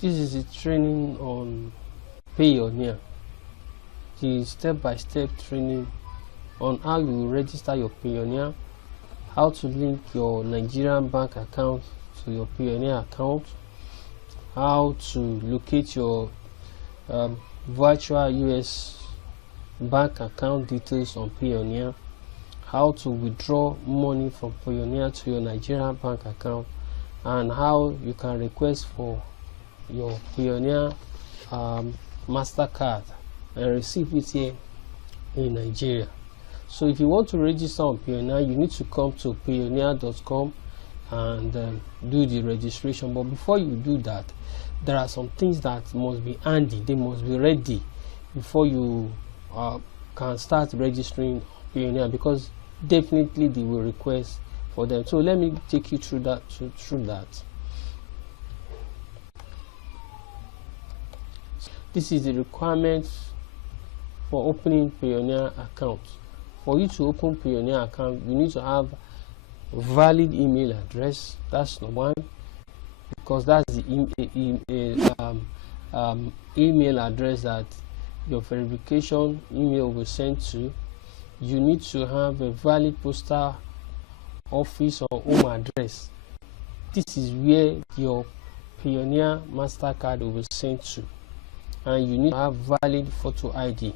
This is a training on Payoneer, the step-by-step training on how you register your Payoneer, how to link your Nigerian bank account to your Payoneer account, how to locate your virtual US bank account details on Payoneer, how to withdraw money from Payoneer to your Nigerian bank account, and how you can request for your Payoneer MasterCard and receive it here in Nigeria. So if you want to register on Payoneer, you need to come to payoneer.com and do the registration. But before you do that, there are some things that must be handy. They must be ready before you can start registering Payoneer, because definitely they will request for them. So let me take you through that. This is the requirements for opening Payoneer account. For you to open Payoneer account, you need to have a valid email address. That's number one, because that's the email address that your verification email will send to. You need to have a valid postal office or home address. This is where your Payoneer MasterCard will be sent to. And you need to have valid photo ID,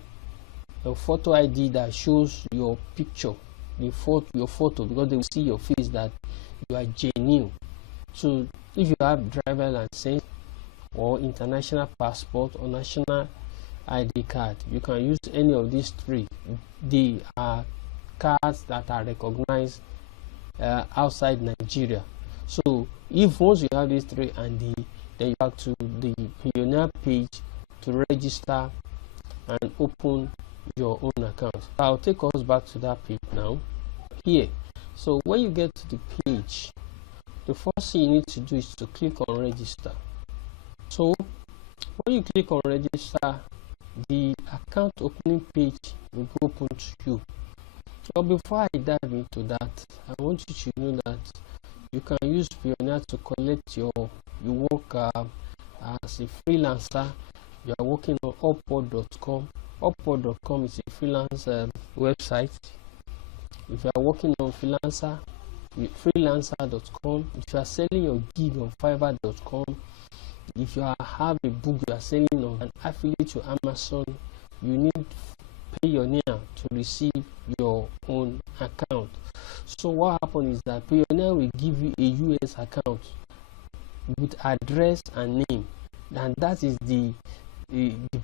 a photo ID that shows your picture, your photo, because they will see your face that you are genuine. So if you have driver license or international passport or national ID card, you can use any of these three. They are cards that are recognized outside Nigeria. So if once you have these three and then you have to the Payoneer page to register and open your own account. I'll take us back to that page now. Here, so when you get to the page, the first thing you need to do is to click on register. So when you click on register, the account opening page will be open to you. But before I dive into that, I want you to know that you can use Payoneer to collect your work as a freelancer. You are working on Upwork.com. Upwork.com is a freelance website. If you are working on freelancer.com, if you are selling your gig on Fiverr.com, if you have a book you are selling on an affiliate to Amazon, you need Payoneer to receive your own account. So what happens is that Payoneer will give you a US account with address and name, and that is the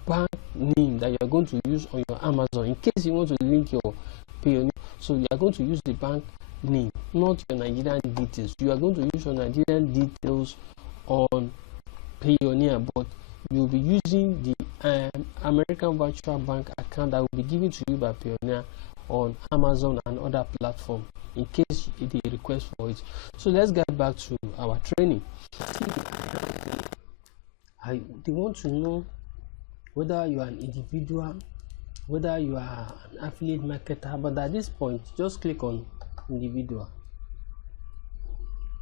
bank name that you are going to use on your Amazon in case you want to link your Payoneer. So you are going to use the bank name, not your Nigerian details. You are going to use your Nigerian details on Payoneer, but you'll be using the American virtual bank account that will be given to you by Payoneer on Amazon and other platforms in case they request for it. So let's get back to our training. They want to know whether you are an individual, whether you are an affiliate marketer, but at this point just click on individual.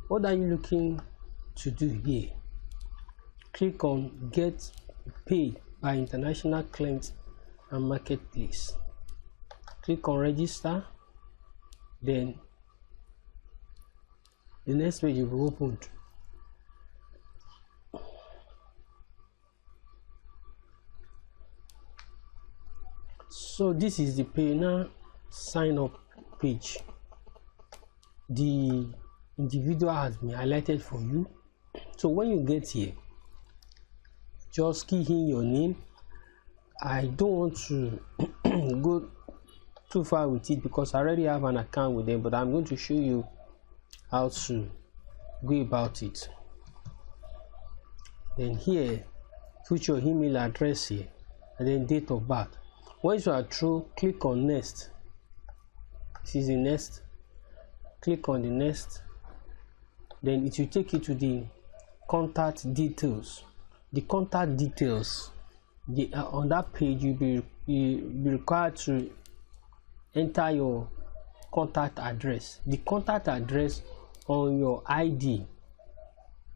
What are you looking to do here? Click on get paid by international clients and marketplace. Click on register. Then the next page will be opened. So this is the Payoneer sign up page. The individual has been highlighted for you. So when you get here, just key in your name. I don't want to go too far with it because I already have an account with them, but I'm going to show you how to go about it. Then here, put your email address here and then date of birth. Once you are through, click on next. This is the next. Click on the next. Then it will take you to the contact details. The contact details, on that page you'll be required to enter your contact address. The contact address on your ID,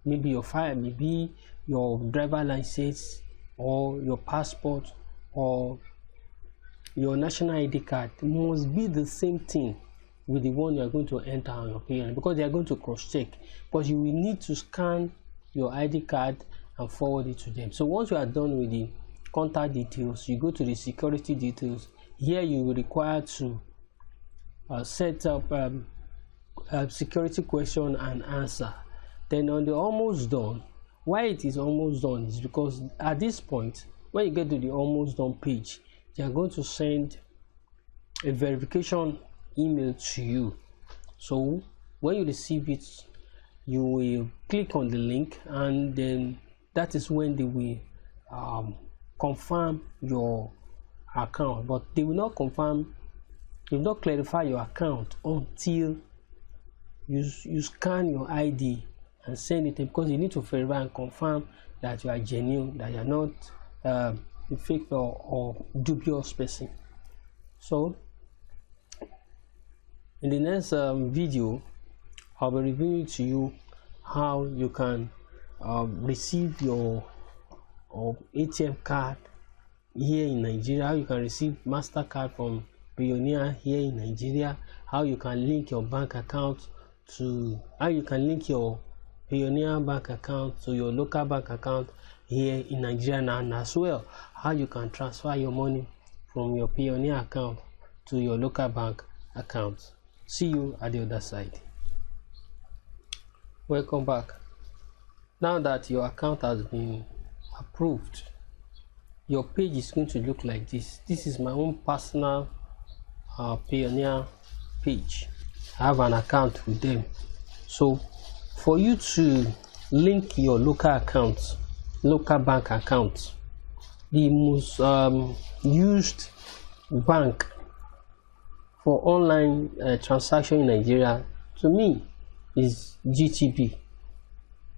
maybe your file, maybe your driver license or your passport or your national ID card must be the same thing with the one you are going to enter on your payoneer, because they are going to cross-check, because you will need to scan your ID card and forward it to them. So once you are done with the contact details, you go to the security details. Here you will require to set up a security question and answer. Then on the almost done, why it is almost done is because at this point, when you get to the almost done page, they are going to send a verification email to you. So when you receive it, you will click on the link, and then that is when they will confirm your account. But they will not confirm, they will not clarify your account until you scan your ID and send it, because you need to verify and confirm that you are genuine, that you are not a fake or dubious person. So in the next video, I'll be revealing to you how you can receive your ATM card here in Nigeria, how you can receive MasterCard from Payoneer here in Nigeria, how you can link your bank account to, how you can link your Payoneer bank account to your local bank account here in Nigeria, and as well how you can transfer your money from your Payoneer account to your local bank account. See you at the other side. Welcome back. Now that your account has been approved, your page is going to look like this. This is my own personal Payoneer page. I have an account with them. So for you to link your local accounts, local bank accounts, the most used bank for online transaction in Nigeria, to me, is GTB,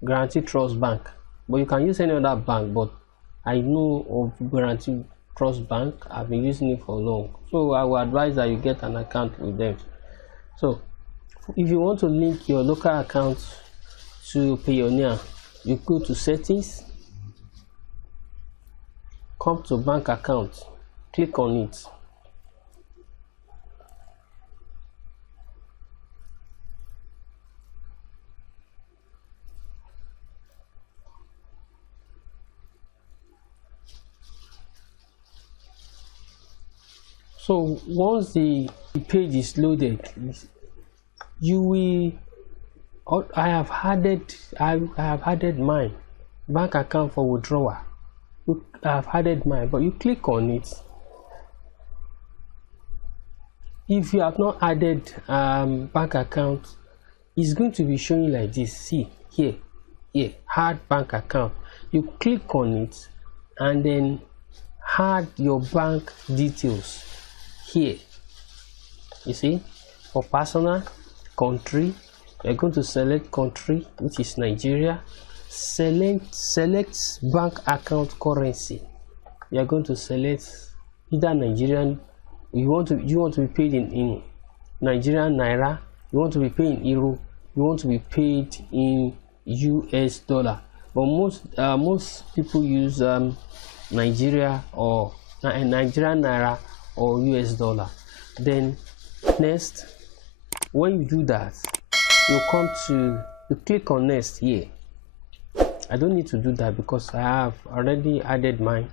Guarantee Trust Bank. But you can use any other bank, but I know of Guarantee Trust Bank. I've been using it for long, so I will advise that you get an account with them. So if you want to link your local account to Payoneer, you go to settings, come to bank account, click on it. So once the page is loaded, you will, I have added my bank account for withdrawal. I have added mine, but you click on it. If you have not added bank account, it's going to be showing like this. See here, add bank account. You click on it and then add your bank details here. You see, for personal, country, you're going to select country, which is Nigeria. Select bank account currency. You're going to select either Nigerian. You want to be paid in Nigerian naira. You want to be paid in euro. You want to be paid in US dollar. But most people use Nigeria or Nigerian naira or US dollar. Then next, when you do that, you click on next here. I don't need to do that because I have already added mine.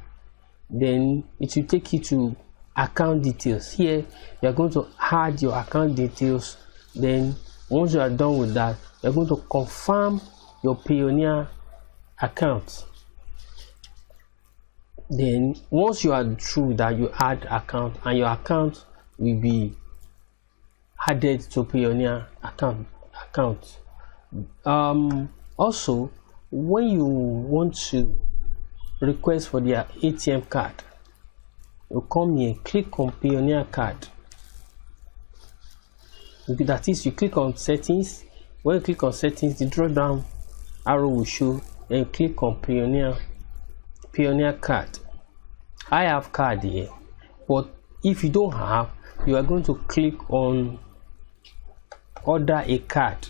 Then it will take you to account details. Here you are going to add your account details. Then once you are done with that, you're going to confirm your Payoneer account. Then once you are through that, you add account, and your account will be added to Payoneer account. Also, when you want to request for their ATM card, you come here, click on Payoneer card. That is, you click on settings. When you click on settings, the drop down arrow will show, then click on Payoneer card. I have card here, but if you don't have, you are going to click on order a card.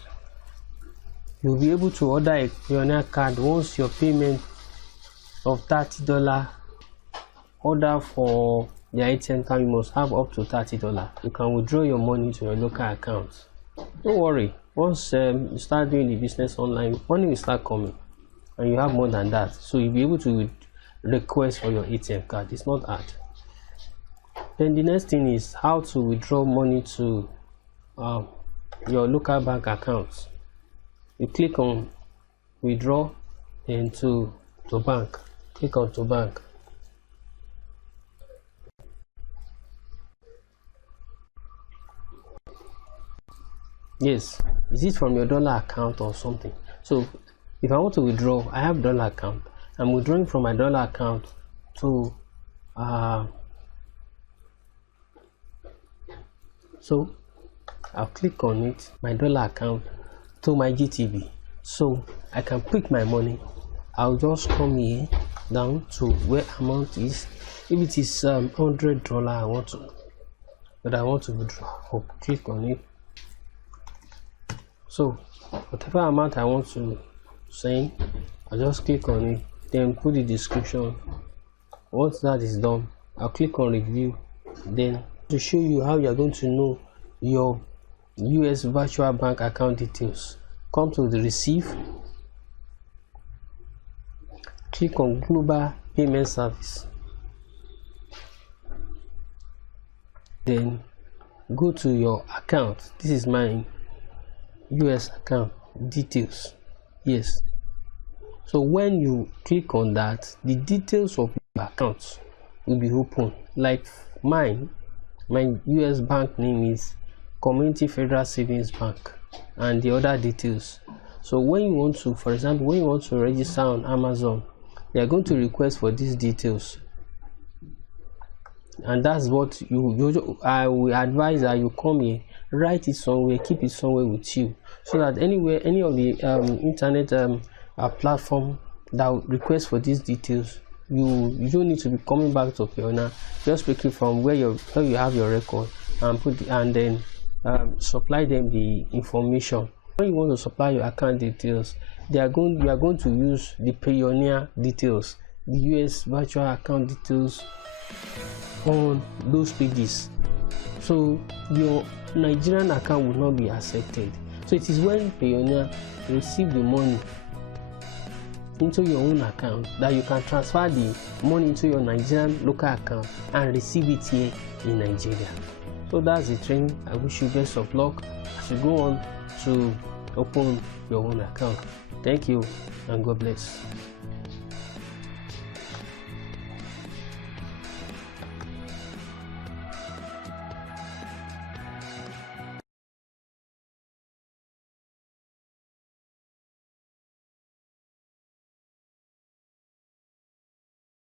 You'll be able to order a Payoneer card once your payment of $30 order for the ATM card, you must have up to $30. You can withdraw your money to your local account. Don't worry, once you start doing the business online, money will start coming, and you have more than that, so you'll be able to request for your ATM card. It's not hard. Then the next thing is how to withdraw money to your local bank account. You click on withdraw, then to bank. Click on to bank. Yes, is it from your dollar account or something? So if I want to withdraw, I have dollar account. I'm withdrawing from my dollar account to so I'll click on it, my dollar account, to my GTB, so I can pick my money. I'll just come here down to where amount is. If it is $100 I want to withdraw, I'll click on it. So whatever amount I want to send, I'll just click on it, then put the description. Once that is done, I'll click on review. Then to show you how you're going to know your US virtual bank account details, come to the receive, click on global payment service, then go to your account. This is my US account details. Yes, so when you click on that, the details of your account will be open. Like mine, my US bank name is Community Federal Savings Bank, and the other details. So when you want to, for example, when you want to register on Amazon, they are going to request for these details, and that's what I will advise that you come here, write it somewhere, keep it somewhere with you, so that anywhere, any of the internet platform that request for these details, you don't need to be coming back to payoneer. Just pick it from where you have your record and then supply them the information. When you want to supply your account details, you are going to use the payoneer details, the US virtual account details on those pages. So your Nigerian account will not be accepted. So it is when payoneer receive the money into your own account that you can transfer the money into your Nigerian local account and receive it here in Nigeria. So that's the training. I wish you best of luck as you go on to open your own account. Thank you and God bless.